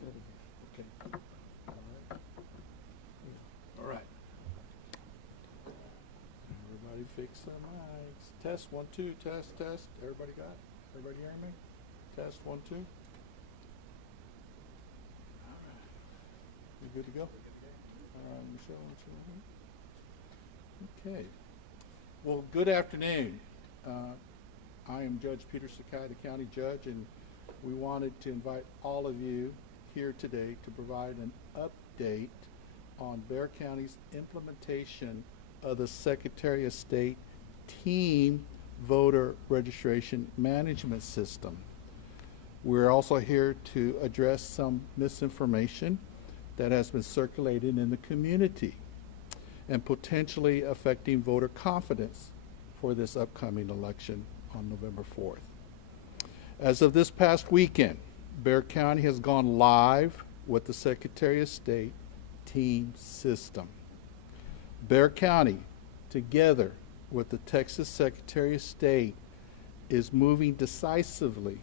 gotta be, okay. All right. All right. Everybody fix their mics. Test, 1, 2, test, test. Everybody got it? Everybody hearing me? Test, 1, 2. All right. You good to go? Michelle, okay. Well, good afternoon. I am Judge Peter Sakai, the county judge, and we wanted to invite all of you here today to provide an update on Bexar County's implementation of the Secretary of State Team Voter Registration Management System. We're also here to address some misinformation that has been circulated in the community and potentially affecting voter confidence for this upcoming election on November 4th. As of this past weekend, Bexar County has gone live with the Secretary of State Team System. Bexar County, together with the Texas Secretary of State, is moving decisively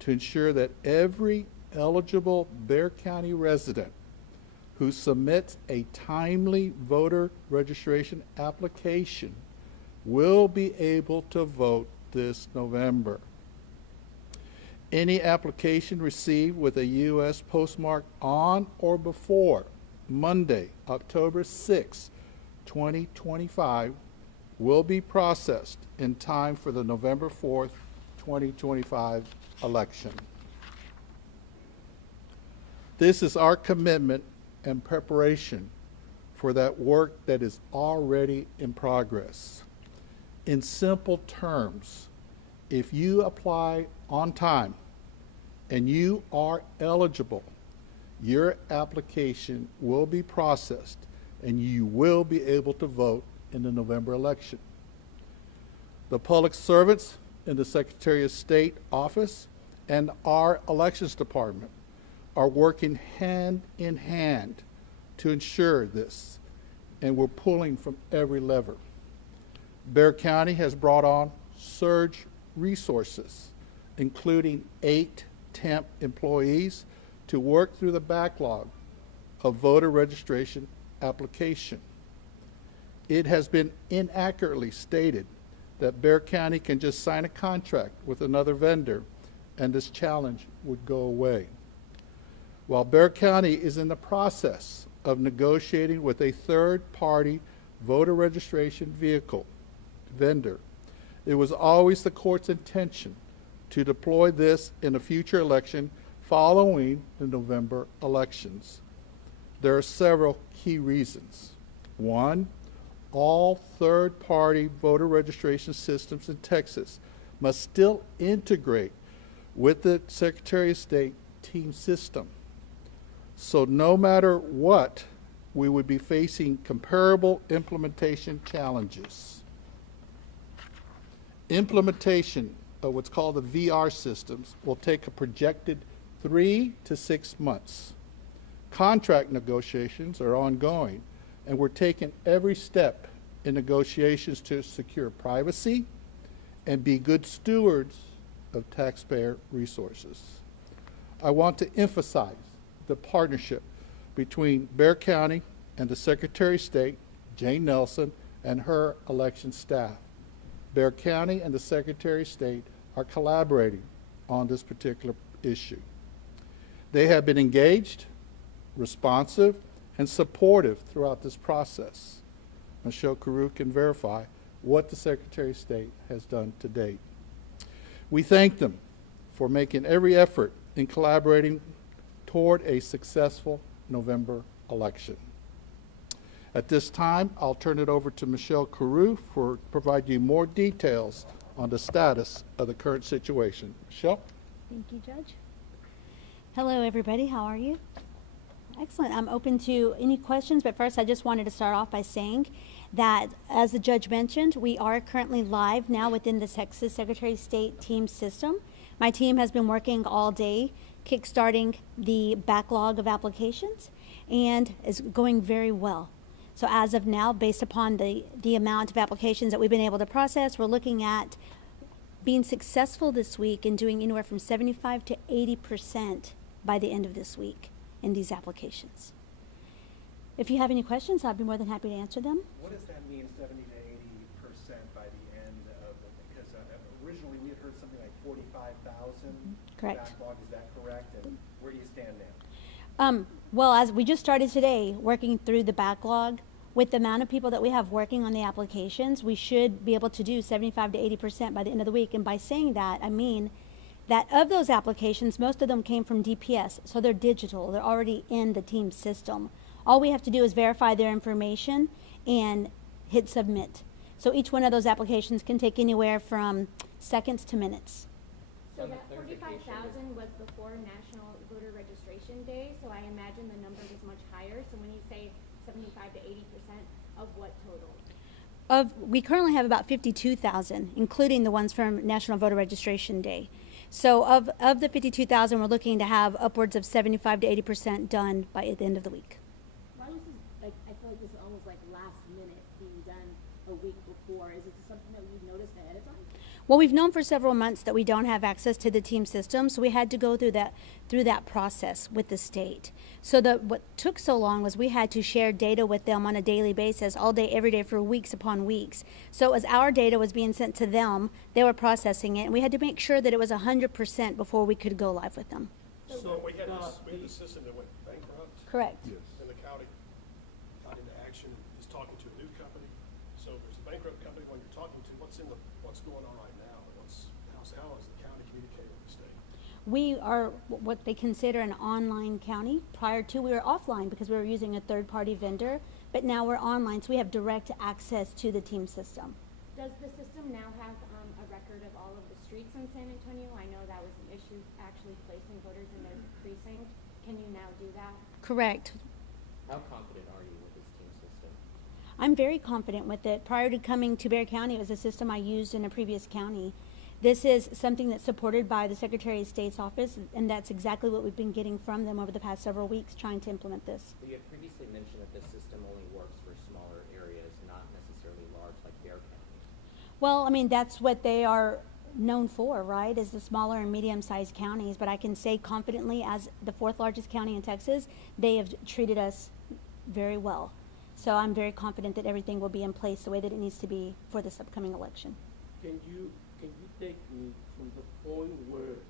to ensure that every eligible Bexar County resident who submits a timely voter registration application will be able to vote this November. Any application received with a U.S. postmark on or before Monday, October 6, 2025, will be processed in time for the November 4th, 2025 election. This is our commitment and preparation for that work that is already in progress. In simple terms, if you apply on time and you are eligible, your application will be processed and you will be able to vote in the November election. The public servants in the Secretary of State office and our elections department are working hand in hand to ensure this, and we're pulling from every lever. Bexar County has brought on surge resources, including 8 temp employees to work through the backlog of voter registration application. It has been inaccurately stated that Bexar County can just sign a contract with another vendor and this challenge would go away. While Bexar County is in the process of negotiating with a third-party voter registration vendor, it was always the court's intention to deploy this in a future election following the November elections. There are several key reasons. 1, all third-party voter registration systems in Texas must still integrate with the Secretary of State Team System. So no matter what, we would be facing comparable implementation challenges. Implementation of what's called the VR systems will take a projected 3 to 6 months. Contract negotiations are ongoing, and we're taking every step in negotiations to secure privacy and be good stewards of taxpayer resources. I want to emphasize the partnership between Bexar County and the Secretary of State, Jane Nelson, and her election staff. Bexar County and the Secretary of State are collaborating on this particular issue. They have been engaged, responsive, and supportive throughout this process. Michelle Carew can verify what the Secretary of State has done to date. We thank them for making every effort in collaborating toward a successful November election. At this time, I'll turn it over to Michelle Carew for provide you more details on the status of the current situation. Michelle? Thank you, Judge. Hello, everybody. How are you? Excellent. I'm open to any questions, but first I just wanted to start off by saying that, as the judge mentioned, we are currently live now within the Texas Secretary of State Team System. My team has been working all day kickstarting the backlog of applications and is going very well. So as of now, based upon the amount of applications that we've been able to process, we're looking at being successful this week in doing anywhere from 75 to 80% by the end of this week in these applications. If you have any questions, I'd be more than happy to answer them. What does that mean, 70 to 80% by the end of it? Because originally we had heard something like 45,000 Correct. backlog. Is that correct? And where do you stand now? Well, as we just started today, working through the backlog, with the amount of people that we have working on the applications, we should be able to do 75 to 80% by the end of the week. And by saying that, I mean that of those applications, most of them came from DPS, so they're digital. They're already in the team system. All we have to do is verify their information and hit submit. So each one of those applications can take anywhere from seconds to minutes. So that 45,000 was before National Voter Registration Day, so I imagine the number was much higher. So when you say 75 to 80% of what total? We currently have about 52,000, including the ones from National Voter Registration Day. So of the 52,000, we're looking to have upwards of 75 to 80% done by the end of the week. Why was this, like, I feel like this is almost like last minute being done a week before. Is it something that we've noticed ahead of time? Well, we've known for several months that we don't have access to the team system, so we had to go through that process with the state. So what took so long was we had to share data with them on a daily basis, all day, every day, for weeks upon weeks. So as our data was being sent to them, they were processing it, and we had to make sure that it was 100% before we could go live with them. So we had this system that went bankrupt. Correct. Yes. And the county got into action, is talking to a new company. So there's a bankrupt company when you're talking to, what's going on right now? How is the county communicating with the state? We are what they consider an online county. Prior to, we were offline because we were using a third-party vendor, but now we're online, so we have direct access to the team system. Does the system now have a record of all of the streets in San Antonio? I know that was an issue, actually placing voters in their precinct. Can you now do that? Correct. How confident are you with this team system? I'm very confident with it. Prior to coming to Bexar County, it was a system I used in a previous county. This is something that's supported by the Secretary of State's office, and that's exactly what we've been getting from them over the past several weeks trying to implement this. You had previously mentioned that this system only works for smaller areas, not necessarily large like Bexar County. Well, I mean, that's what they are known for, right, is the smaller and medium-sized counties. But I can say confidently, as the fourth largest county in Texas, they have treated us very well. So I'm very confident that everything will be in place the way that it needs to be for this upcoming election. Can you take me from the point where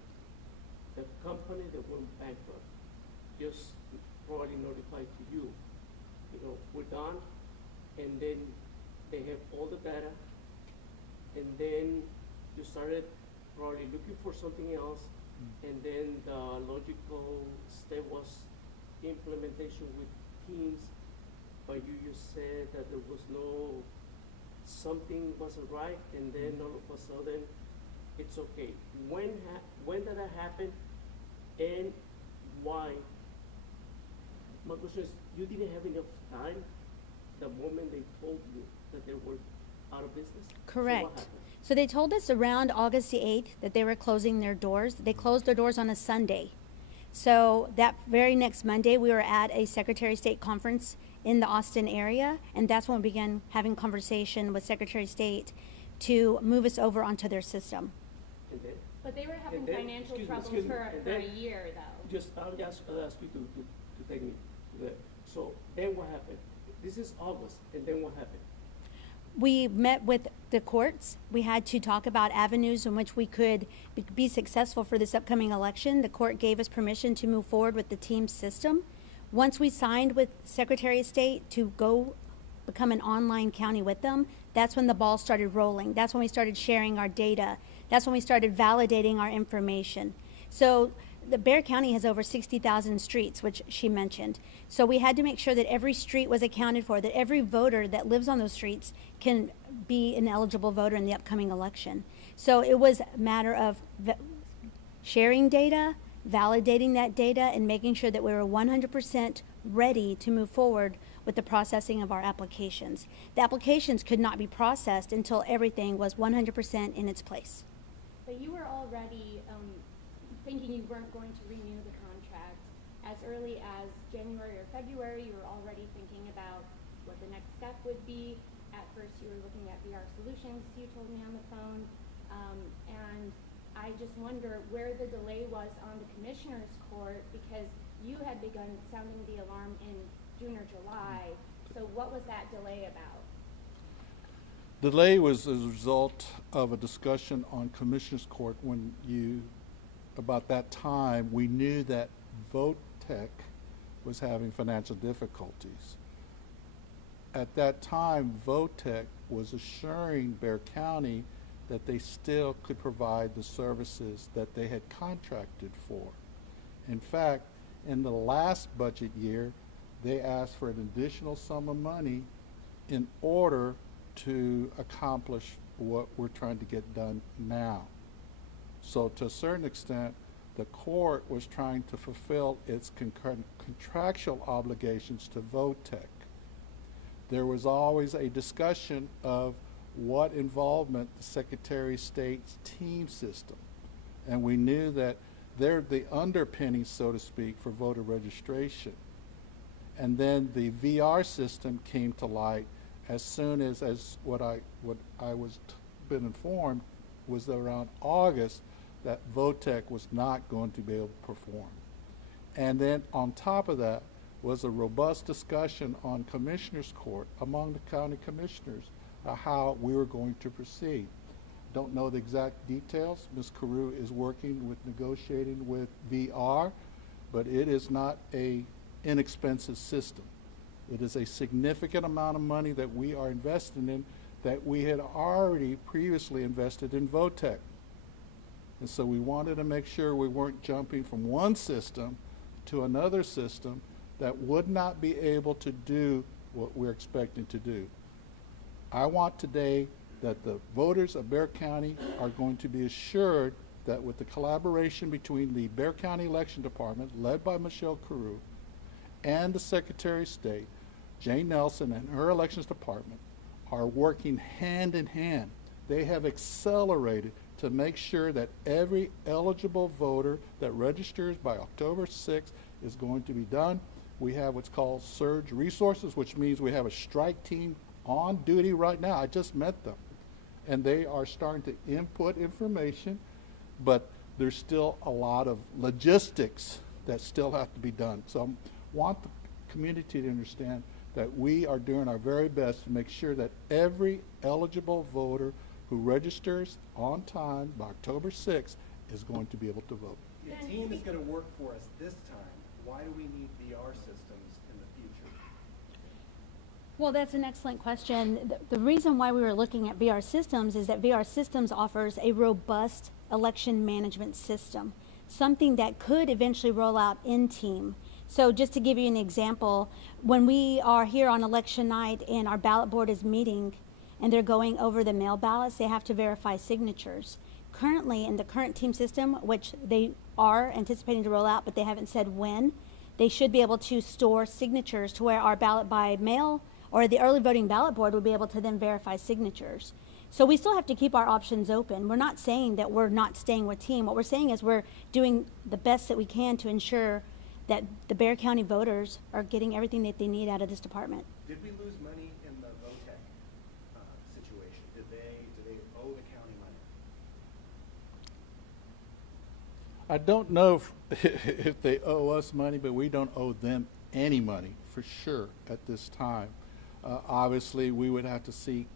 the company that went bankrupt just probably notified to you, we're done, and then they have all the data, and then you started probably looking for something else, and then the logical step was implementation with teams, but you just said that there was something wasn't right, and then all of a sudden, it's okay. When did that happen, and why? My question is, you didn't have enough time the moment they told you that they were out of business? Correct. So what happened? So they told us around August the 8th that they were closing their doors. They closed their doors on a Sunday. So that very next Monday, we were at a Secretary of State conference in the Austin area, and that's when we began having conversation with Secretary of State to move us over onto their system. And then, But they were having And then- financial excuse me, troubles excuse me, for and a then- year, though. just, I'll ask you to take me to that. So then what happened? This is August, and then what happened? We met with the courts. We had to talk about avenues in which we could be successful for this upcoming election. The court gave us permission to move forward with the team system. Once we signed with Secretary of State to go become an online county with them, that's when the ball started rolling. That's when we started sharing our data. That's when we started validating our information. So the Bexar County has over 60,000 streets, which she mentioned. So we had to make sure that every street was accounted for, that every voter that lives on those streets can be an eligible voter in the upcoming election. So it was a matter of sharing data, validating that data, and making sure that we were 100% ready to move forward with the processing of our applications. The applications could not be processed until everything was 100% in its place. But you were already thinking you weren't going to renew the contract. As early as January or February, you were already thinking about what the next step would be. At first, you were looking at VR Solutions, you told me on the phone. And I just wonder where the delay was on the commissioner's court, because you had begun sounding the alarm in June or July. So what was that delay about? Delay was as a result of a discussion on Commissioner's Court about that time, we knew that VoteTech was having financial difficulties. At that time, VoteTech was assuring Bexar County that they still could provide the services that they had contracted for. In fact, in the last budget year, they asked for an additional sum of money in order to accomplish what we're trying to get done now. So to a certain extent, the court was trying to fulfill its contractual obligations to VoteTech. There was always a discussion of what involvement the Secretary of State's team system. And we knew that they're the underpinning, so to speak, for voter registration. And then the VR system came to light as soon as what I was been informed was that around August that VoteTech was not going to be able to perform. And then on top of that was a robust discussion on Commissioner's Court among the county commissioners how we were going to proceed. Don't know the exact details. Ms. Carew is working with negotiating with VR, but it is not a inexpensive system. It is a significant amount of money that we are investing in that we had already previously invested in VoteTech. And so we wanted to make sure we weren't jumping from one system to another system that would not be able to do what we're expecting to do. I want today that the voters of Bexar County are going to be assured that with the collaboration between the Bexar County Election Department, led by Michelle Carew, and the Secretary of State, Jane Nelson, and her Elections Department are working hand in hand. They have accelerated to make sure that every eligible voter that registers by October 6th is going to be done. We have what's called surge resources, which means we have a strike team on duty right now. I just met them. And they are starting to input information, but there's still a lot of logistics that still have to be done. So I want the community to understand that we are doing our very best to make sure that every eligible voter who registers on time by October 6th is going to be able to vote. The team is going to work for us this time. Why do we need VR systems in the future? Well, that's an excellent question. The reason why we were looking at VR systems is that VR systems offers a robust election management system, something that could eventually roll out in team. So just to give you an example, when we are here on election night and our ballot board is meeting and they're going over the mail ballots, they have to verify signatures. Currently, in the current team system, which they are anticipating to roll out, but they haven't said when, they should be able to store signatures to where our ballot by mail or the early voting ballot board will be able to then verify signatures. So we still have to keep our options open. We're not saying that we're not staying with team. What we're saying is we're doing the best that we can to ensure that the Bexar County voters are getting everything that they need out of this department. Did we lose money in the VoteTech situation? Do they owe the county money? I don't know if they owe us money, but we don't owe them any money for sure at this time. Obviously, we would have to seek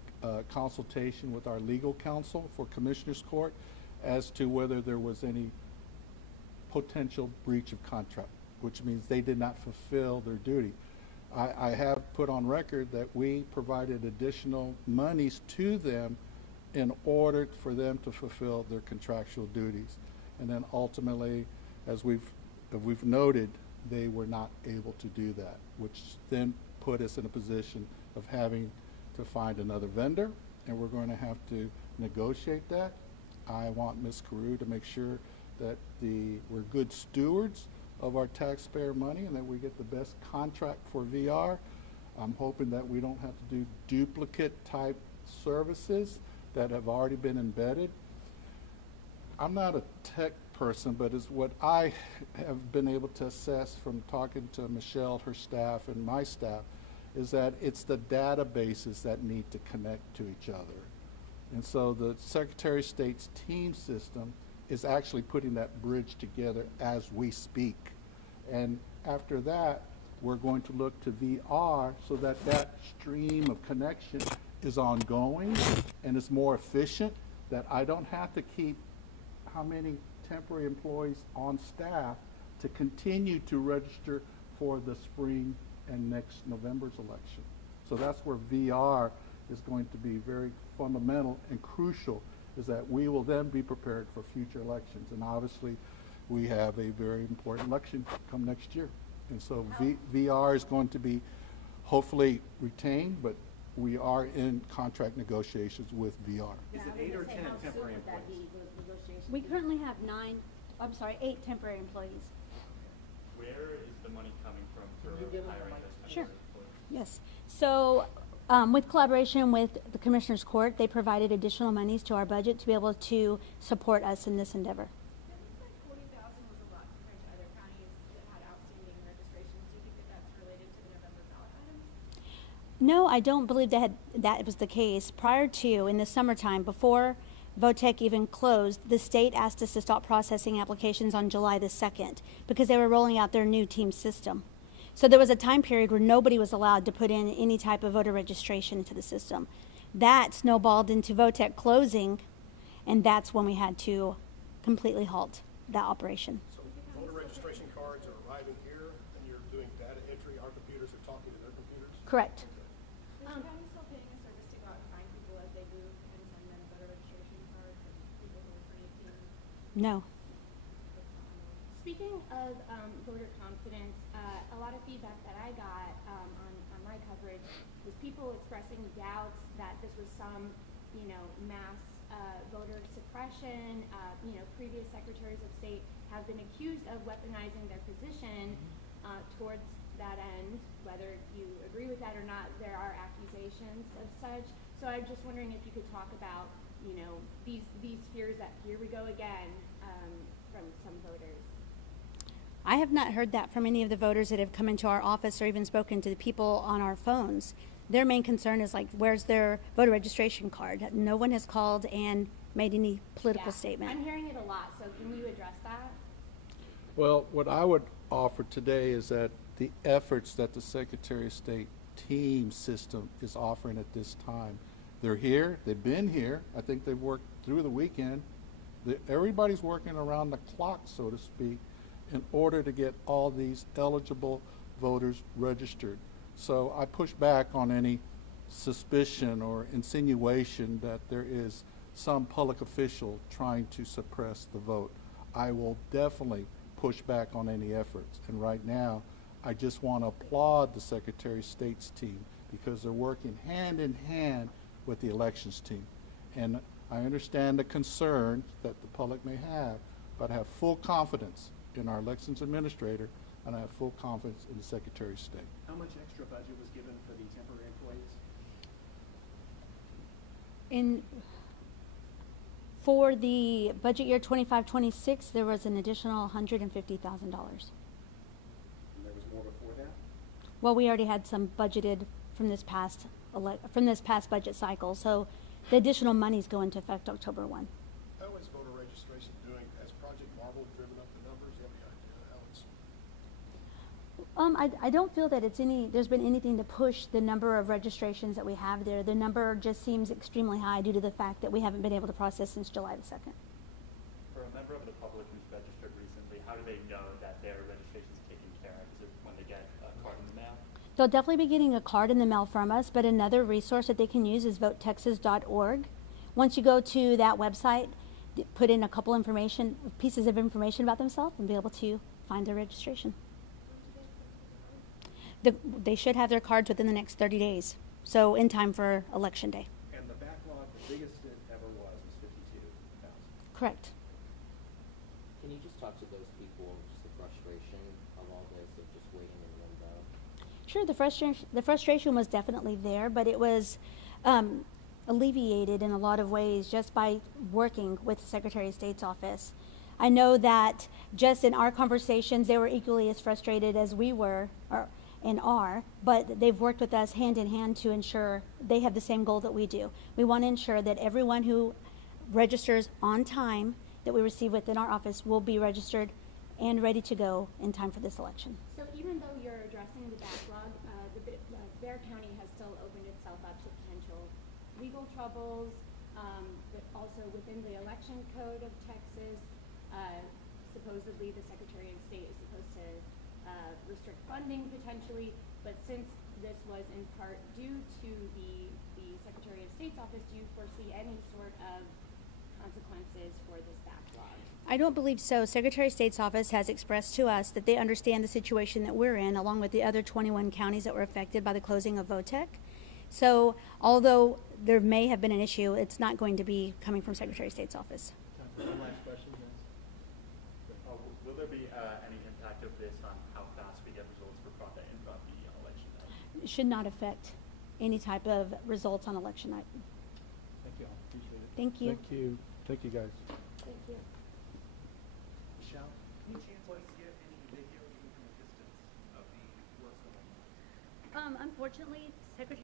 consultation with our legal counsel for Commissioner's Court as to whether there was any potential breach of contract, which means they did not fulfill their duty. I have put on record that we provided additional monies to them in order for them to fulfill their contractual duties. And then ultimately, as we've noted, they were not able to do that, which then put us in a position of having to find another vendor, and we're going to have to negotiate that. I want Ms. Carew to make sure that we're good stewards of our taxpayer money and that we get the best contract for VR. I'm hoping that we don't have to do duplicate type services that have already been embedded. I'm not a tech person, but it's what I have been able to assess from talking to Michelle, her staff, and my staff, is that it's the databases that need to connect to each other. And so the Secretary of State's team system is actually putting that bridge together as we speak. And after that, we're going to look to VR so that that stream of connection is ongoing and is more efficient, that I don't have to keep how many temporary employees on staff to continue to register for the spring and next November's election. So that's where VR is going to be very fundamental and crucial, is that we will then be prepared for future elections. And obviously, we have a very important election come next year. And so VR is going to be hopefully retained, but we are in contract negotiations with VR. Is it 8 or 10 temporary employees? We currently have 8 temporary employees. Where is the money coming from for Can you give us hiring the those Sure. temporary employees? Yes. So, with collaboration with the Commissioners Court, they provided additional monies to our budget to be able to support us in this endeavor. It looks like 40,000 was a lot compared to other counties that had outstanding registrations. Do you think that that's related to the November ballot items? No, I don't believe that was the case. Prior to, in the summertime, before VOTEC even closed, the state asked us to stop processing applications on July the 2nd because they were rolling out their new team system. So there was a time period where nobody was allowed to put in any type of voter registration into the system. That snowballed into VOTEC closing, and that's when we had to completely halt that operation. So voter registration cards are arriving here, and you're doing data entry, our computers are talking to their computers? Correct. Is the county still paying a service to go out and find people as they move and send them voter registration cards and people who are turning 18? No. Speaking of voter confidence, a lot of feedback that I got on my coverage was people expressing doubts that this was some, mass voter suppression. Previous secretaries of state have been accused of weaponizing their position towards that end. Whether you agree with that or not, there are accusations of such. So I'm just wondering if you could talk about, these fears that here we go again from some voters. I have not heard that from any of the voters that have come into our office or even spoken to the people on our phones. Their main concern is where's their voter registration card? No one has called and made any political statement. I'm hearing it a lot, so can you address that? Well, what I would offer today is that the efforts that the Secretary of State team system is offering at this time, they're here, they've been here, I think they've worked through the weekend. Everybody's working around the clock, so to speak, in order to get all these eligible voters registered. So I push back on any suspicion or insinuation that there is some public official trying to suppress the vote. I will definitely push back on any efforts. And right now, I just want to applaud the Secretary of State's team because they're working hand in hand with the elections team. And I understand the concerns that the public may have, but I have full confidence in our elections administrator, and I have full confidence in the Secretary of State. How much extra budget was given for the temporary employees? For the budget year 25-26, there was an additional $150,000. And there was more before that? Well, we already had some budgeted from this past budget cycle, so the additional monies go into effect October 1. How is voter registration doing? Has Project Marble driven up the numbers? Do you have any idea how it's? I don't feel that there's been anything to push the number of registrations that we have there. The number just seems extremely high due to the fact that we haven't been able to process since July the 2nd. For a member of the public who's registered recently, how do they know that their registration is taken care of? Is it when they get a card in the mail? They'll definitely be getting a card in the mail from us, but another resource that they can use is votetexas.org. Once you go to that website, put in a couple pieces of information about themselves and be able to find their registration. They should have their cards within the next 30 days, so in time for Election Day. And the backlog, the biggest it ever was 52,000. Correct. Can you just talk to those people, just the frustration of all this, of just waiting in limbo? Sure, the frustration was definitely there, but it was alleviated in a lot of ways just by working with the Secretary of State's office. I know that just in our conversations, they were equally as frustrated as we were, and are, but they've worked with us hand in hand to ensure they have the same goal that we do. We want to ensure that everyone who registers on time that we receive within our office will be registered and ready to go in time for this election. So even though you're addressing the backlog, Bexar County has still opened itself up to potential legal troubles, but also within the election code of Texas, supposedly the Secretary of State is supposed to restrict funding potentially, but since this was in part due to the Secretary of State's office, do you foresee any sort of consequences for this backlog? I don't believe so. Secretary of State's office has expressed to us that they understand the situation that we're in, along with the other 21 counties that were affected by the closing of VOTEC. So although there may have been an issue, it's not going to be coming from Secretary of State's office. One last question, guys. Will there be any impact of this on how fast we get results for the election night? It should not affect any type of results on election night. Thank you all, appreciate it. Thank you. Thank you. Thank you, guys. Thank you. Michelle, any chance to get any video even from a distance of the what's going on? Unfortunately, Secretary